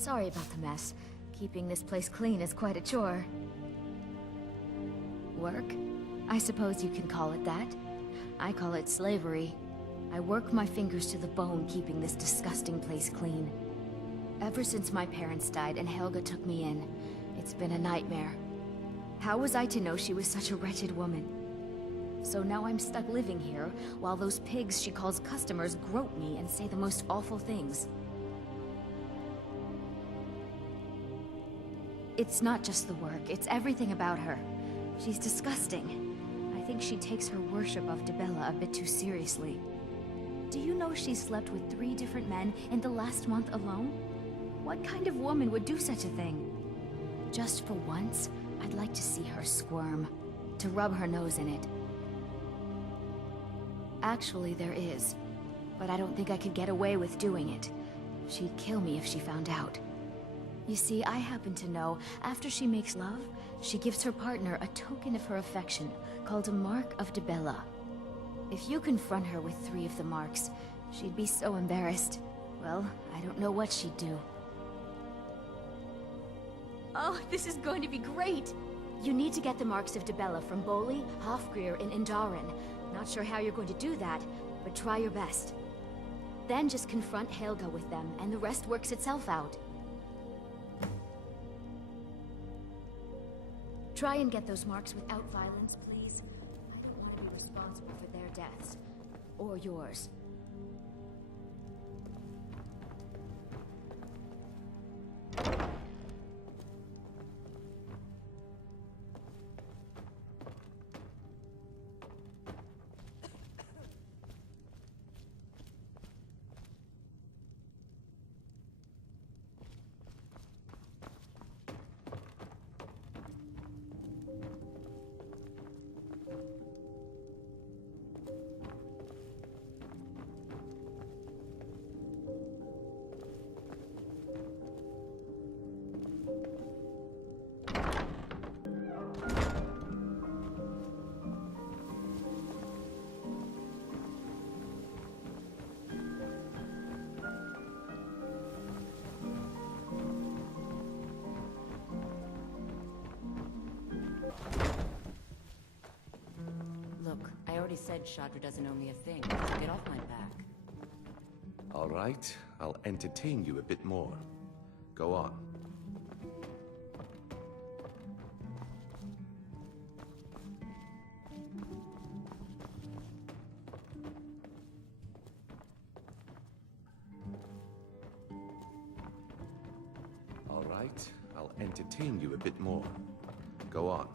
Sorry about the mess. Keeping this place clean is quite a chore. Work? I suppose you can call it that. I call it slavery. I work my fingers to the bone keeping this disgusting place clean. Ever since my parents died and Helga took me in, it's been a nightmare. How was I to know she was such a wretched woman? So now I'm stuck living here, while those pigs she calls customers grope me and say the most awful things. It's not just the work, it's everything about her. She's disgusting. I think she takes her worship of Dibella a bit too seriously. Do you know she slept with 3 different men in the last month alone? What kind of woman would do such a thing? Just for once, I'd like to see her squirm, to rub her nose in it. Actually, there is, but I don't think I could get away with doing it. She'd kill me if she found out. You see, I happen to know, after she makes love, she gives her partner a token of her affection, called a Mark of Dibella. If you confront her with 3 of the marks, she'd be so embarrassed. Well, I don't know what she'd do. Oh, this is going to be great! You need to get the marks of Dibella from Boli, Hofgrir, and Indaren. Not sure how you're going to do that, but try your best. Then just confront Helga with them, and the rest works itself out. Try and get those marks without violence, please. I don't want to be responsible for their deaths. Or yours. Look, I already said Shadra doesn't owe me a thing, so get off my back. All right, I'll entertain you a bit more. Go on. All right, I'll entertain you a bit more. Go on.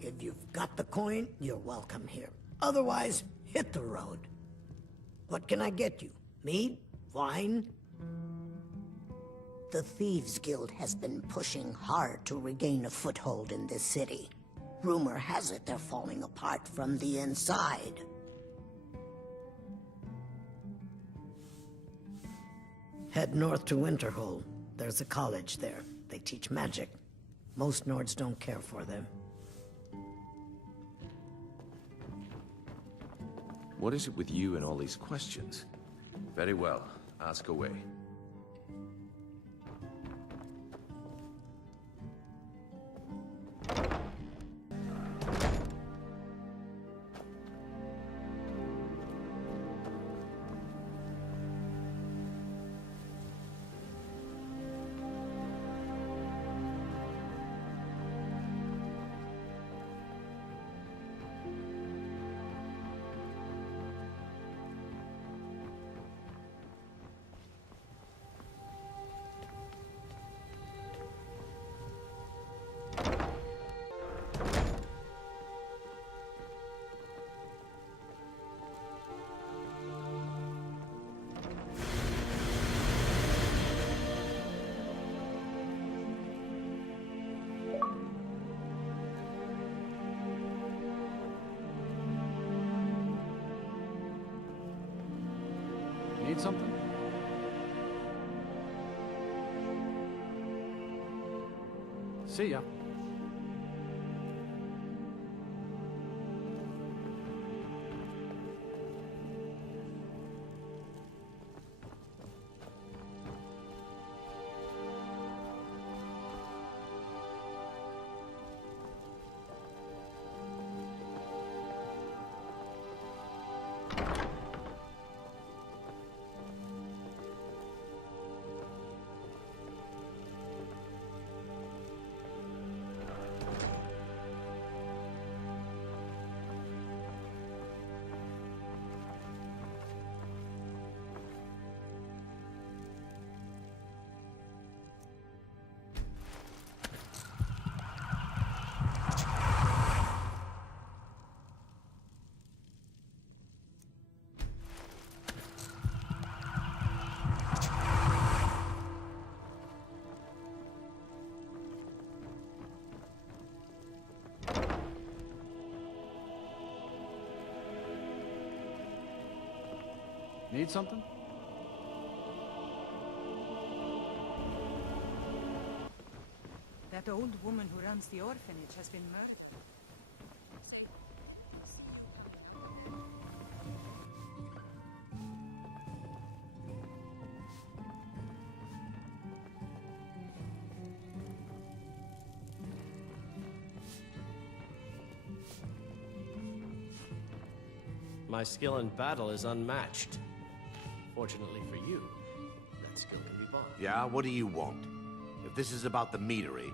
If you've got the coin, you're welcome here. Otherwise, hit the road. What can I get you? Meat? Wine? The Thieves' Guild has been pushing hard to regain a foothold in this city. Rumor has it they're falling apart from the inside. Head north to Winterhold. There's a college there. They teach magic. Most Nords don't care for them. What is it with you and all these questions? Very well. Ask away. Need something? See ya. Need something? That old woman who runs the orphanage has been murdered. My skill in battle is unmatched. Fortunately for you, that skill can be bought. Yeah, what do you want? If this is about the meadery,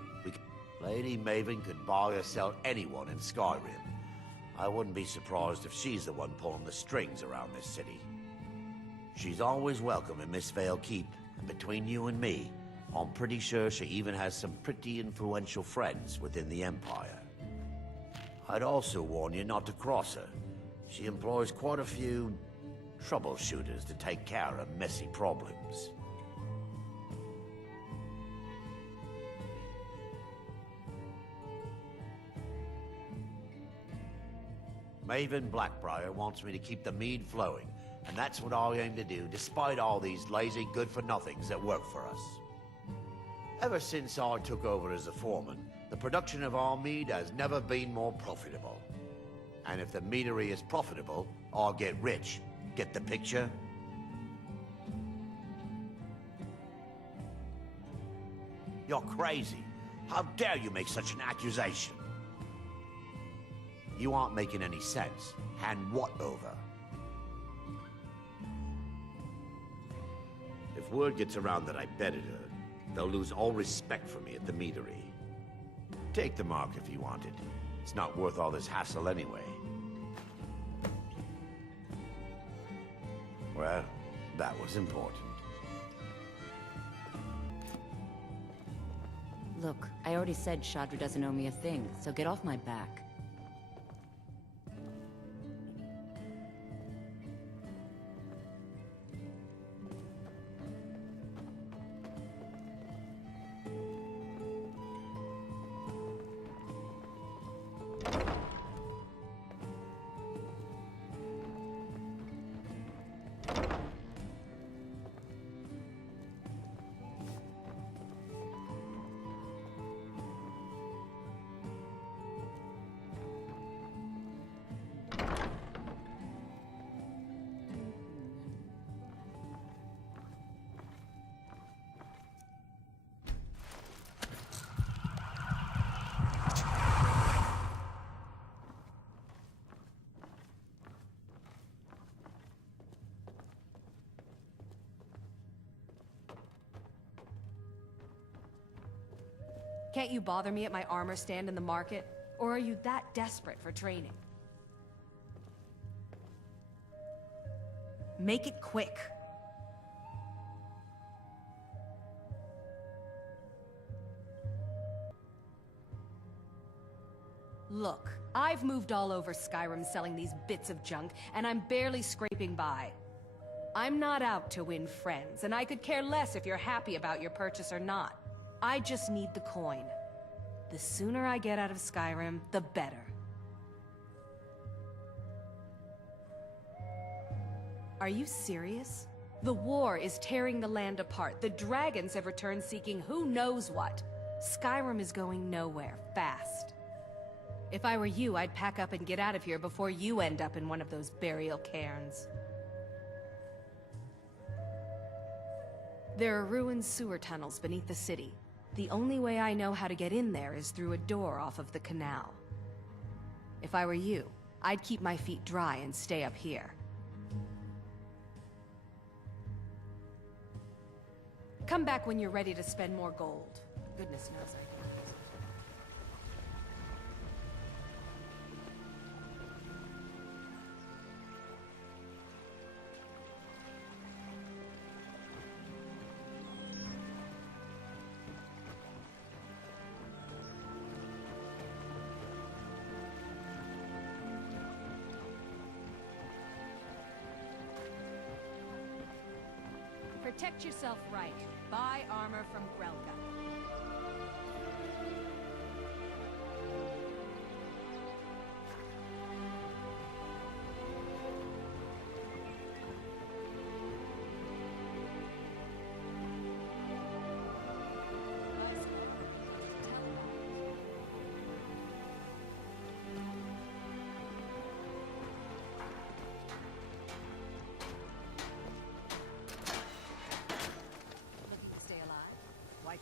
Lady Maven could buy or sell anyone in Skyrim. I wouldn't be surprised if she's the one pulling the strings around this city. She's always welcome in Mistveil Keep, and between you and me, I'm pretty sure she even has some pretty influential friends within the Empire. I'd also warn you not to cross her. She employs quite a few troubleshooters to take care of messy problems. Maven Blackbriar wants me to keep the mead flowing, and that's what I aim to do despite all these lazy good-for-nothings that work for us. Ever since I took over as a foreman, the production of our mead has never been more profitable. And if the meadery is profitable, I'll get rich. Get the picture? You're crazy. How dare you make such an accusation? You aren't making any sense. Hand what over? If word gets around that I betted her, they'll lose all respect for me at the meadery. Take the mark if you want it. It's not worth all this hassle anyway. Well, that was important. Look, I already said Shadra doesn't owe me a thing, so get off my back. Can't you bother me at my armor stand in the market? Or are you that desperate for training? Make it quick. Look, I've moved all over Skyrim selling these bits of junk, and I'm barely scraping by. I'm not out to win friends, and I could care less if you're happy about your purchase or not. I just need the coin. The sooner I get out of Skyrim, the better. Are you serious? The war is tearing the land apart. The dragons have returned seeking who knows what. Skyrim is going nowhere, fast. If I were you, I'd pack up and get out of here before you end up in one of those burial cairns. There are ruined sewer tunnels beneath the city. The only way I know how to get in there is through a door off of the canal. If I were you, I'd keep my feet dry and stay up here. Come back when you're ready to spend more gold. Goodness knows I can't. Protect yourself right. Buy armor from Grelka.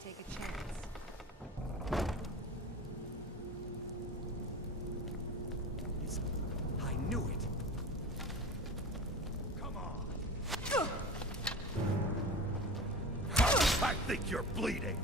Take a chance. I knew it. Come on. I think you're bleeding.